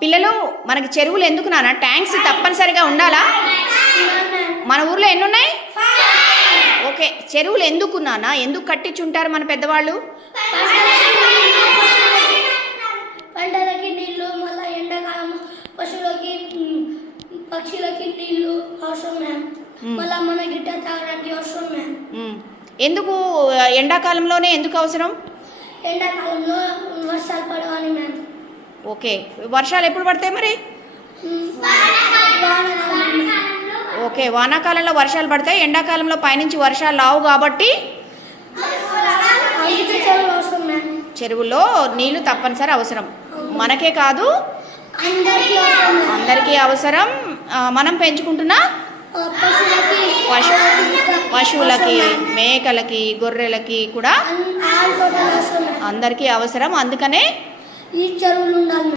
పిల్లలు మనకి చెరువులు ఎందుకు నాన్న? ట్యాంక్స్ తప్పనిసరిగా ఉండాలా? మన ఊర్లో ఎన్ని ఉన్నాయి? ఓకే, చెరువులు ఎందుకు నాన్న? ఎందుకు కట్టించుంటారు మన పెద్దవాళ్ళు? పంటలకి నీళ్ళు, మళ్ళీ ఎండాకాలం పశువులకి పక్షులకి నీళ్ళు అవసరం మ్యామ్. మళ్ళీ మన గిట్ట తాగడానికి అవసరం మ్యామ్. ఎందుకు ఎండాకాలంలోనే ఎందుకు అవసరం? ఎండాకాలంలో వర్షాలు పడవాలి మ్యామ్. ఓకే, వర్షాలు ఎప్పుడు పడతాయి మరి? ఓకే, వానాకాలంలో వర్షాలు పడతాయి, ఎండాకాలంలో పైనుంచి వర్షాలు రావు కాబట్టి చెరువుల్లో నీళ్లు తప్పనిసరి అవసరం. మనకే కాదు, అందరికీ అవసరం. మనం పెంచుకుంటున్న పశువులకి, మేకలకి, గొర్రెలకి కూడా అందరికీ అవసరం. అందుకనే ఈ చెరువులు ఉండాలి.